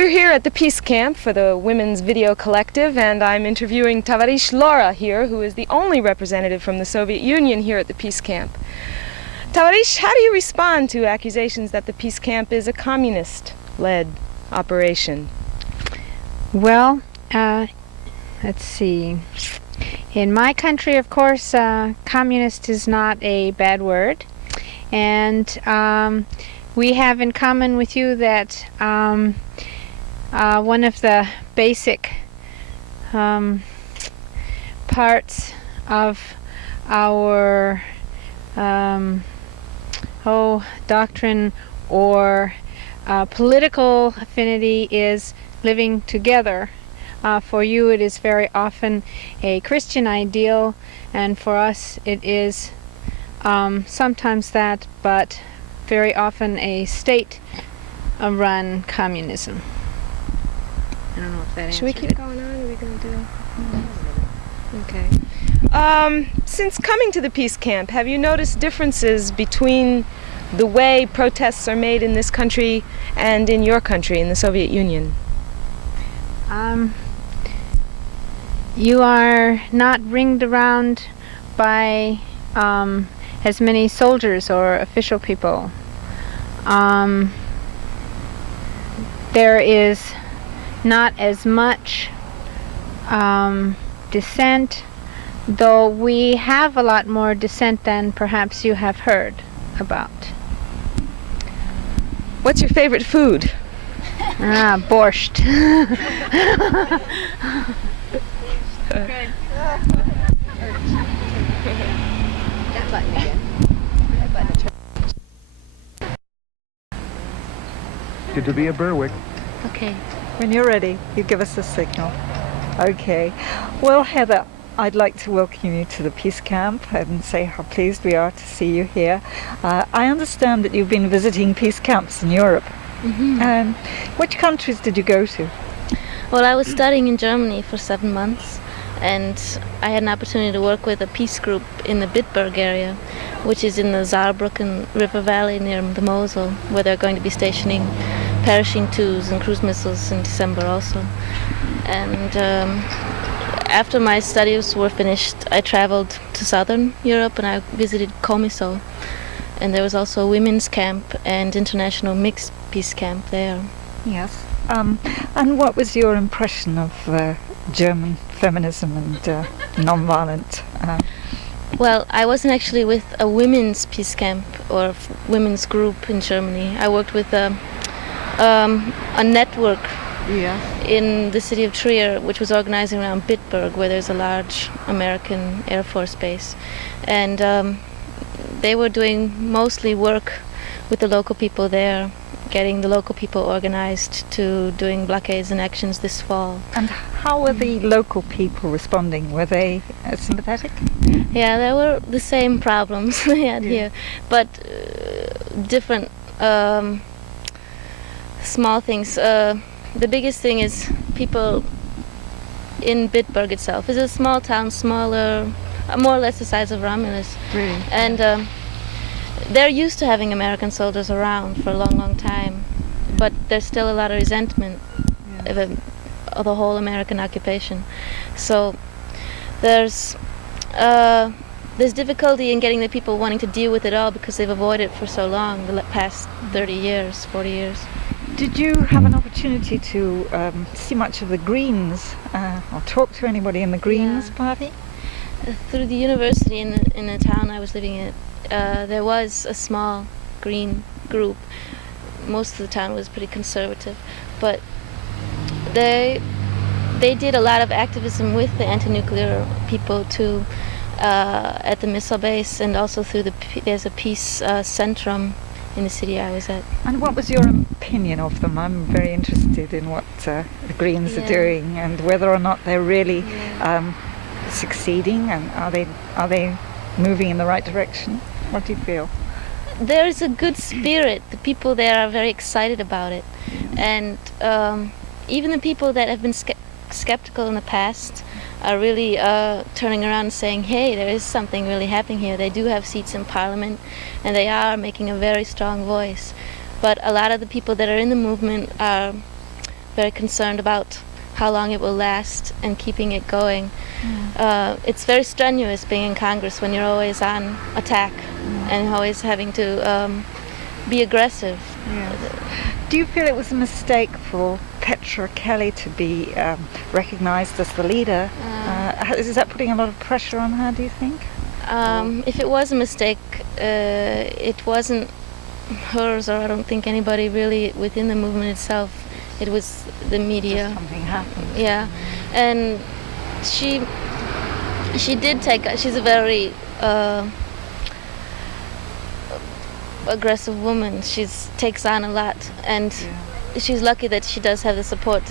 We're here at the Peace Camp for the Women's Video Collective, and I'm interviewing Tavarish Laura here, who is the only representative from the Soviet Union here at the Peace Camp. Tavarish, how do you respond to accusations that the Peace Camp is a communist-led operation? Well, let's see. In my country, of course, communist is not a bad word, and we have in common with you that one of the basic parts of our doctrine or political affinity is living together. For you it is very often a Christian ideal, and for us it is sometimes that, but very often a state-run communism. I don't know if that answered it. Should we keep going on, or are we going to do that? Okay. Since coming to the Peace Camp, have you noticed differences between the way protests are made in this country and in your country, in the Soviet Union? You are not ringed around by as many soldiers or official people. There is not as much dissent, though we have a lot more dissent than perhaps you have heard about. What's your favorite food? Borscht. Good. That button again. That button. To be a Berwick. Okay. When you're ready, you give us a signal. Okay. Well, Heather, I'd like to welcome you to the Peace Camp and say how pleased we are to see you here. I understand that you've been visiting peace camps in Europe. Mm-hmm. Which countries did you go to? Well, I was studying in Germany for 7 months, and I had an opportunity to work with a peace group in the Bitburg area, which is in the Saarbrücken River Valley near the Mosel, where they're going to be stationing Pershing 2s and cruise missiles in December also. And after my studies were finished, I traveled to southern Europe and I visited Komiso. And there was also a women's camp and international mixed peace camp there. Yes. And what was your impression of German feminism and non-violent? Well, I wasn't actually with a women's peace camp or women's group in Germany. I worked with a network in the city of Trier, which was organizing around Bitburg, where there's a large American Air Force base. And they were doing mostly work with the local people there, getting the local people organized to doing blockades and actions this fall. And how were the local people responding? Were they sympathetic? Yeah, there were the same problems they had here, but different small things. The biggest thing is people in Bitburg itself. It's a small town, smaller, more or less the size of Romulus. Really? And they're used to having American soldiers around for a long, long time, but there's still a lot of resentment of the whole American occupation. So there's difficulty in getting the people wanting to deal with it all because they've avoided it for so long, the past 30 years, 40 years. Did you have an opportunity to see much of the Greens or talk to anybody in the Greens party? Through the university in the town I was living in, there was a small green group. Most of the town was pretty conservative, but they did a lot of activism with the anti-nuclear people too, at the missile base, and also through there's a peace centrum in the city I was at. And what was your opinion of them? I'm very interested in what the Greens are doing and whether or not they're really succeeding, and are they moving in the right direction? What do you feel? There is a good spirit. The people there are very excited about it, and even the people that have been skeptical in the past are really turning around and saying, hey, there is something really happening here. They do have seats in parliament, and they are making a very strong voice. But a lot of the people that are in the movement are very concerned about how long it will last and keeping it going. It's very strenuous being in Congress when you're always on attack and always having to be aggressive. Yes. Do you feel it was a mistake for Petra Kelly to be recognized as the leader? Is that putting a lot of pressure on her, do you think? If it was a mistake, it wasn't hers, or I don't think anybody really within the movement itself. It was the media. Just something happened. Yeah, and she did take. She's a very aggressive woman. She takes on a lot, and she's lucky that she does have the support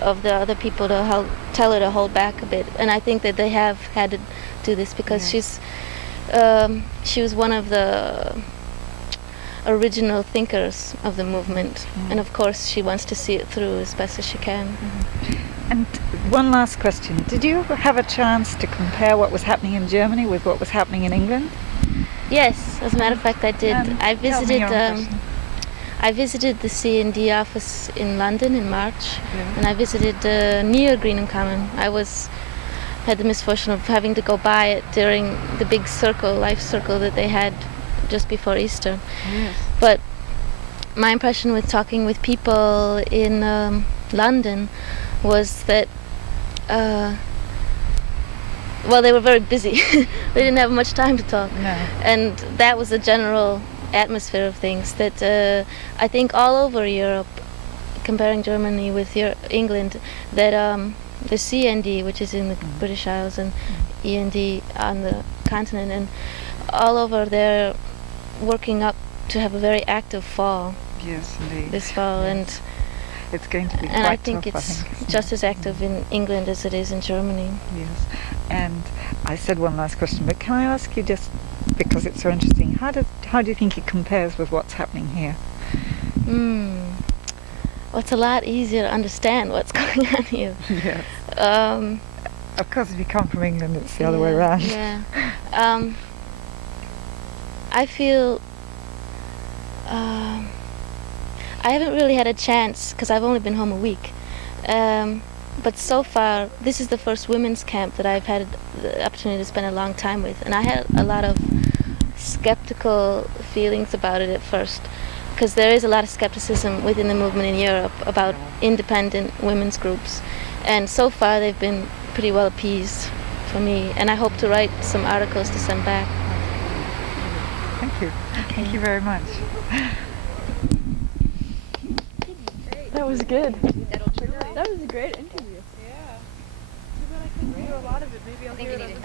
of the other people to help tell her to hold back a bit. And I think that they have had to do this because she was one of the original thinkers of the movement, and of course she wants to see it through as best as she can. And one last question. Did you have a chance to compare what was happening in Germany with what was happening in England? Yes, as a matter of fact I did. I Tell me your visited impression. I visited the C&D office in London in March, and I visited near Greenham Common. I had the misfortune of having to go by it during the big life circle that they had just before Easter. Yes. But my impression with talking with people in London was that, well, they were very busy. They didn't have much time to talk. No. And that was the general atmosphere of things that I think all over Europe, comparing Germany with England, that the CND, which is in the British Isles, and END on the continent, and all over they're working up to have a very active fall Yes, indeed. this fall, Yes. and It's going to be I quite think tough, it's isn't just it? as active in England as it is in Germany. Yes. And I said one last question, but can I ask you, just because it's so interesting, how do you think it compares with what's happening here? Well, it's a lot easier to understand what's going on here. Yes. Um, Of course, if you come from England, it's the other way around. Yeah. I feel I haven't really had a chance because I've only been home a week. But so far, this is the first women's camp that I've had the opportunity to spend a long time with, and I had a lot of skeptical feelings about it at first, because there is a lot of skepticism within the movement in Europe about independent women's groups, and so far they've been pretty well appeased for me, and I hope to write some articles to send back. Thank you. Thank you very much. That was good. That was a great interview. I think you need to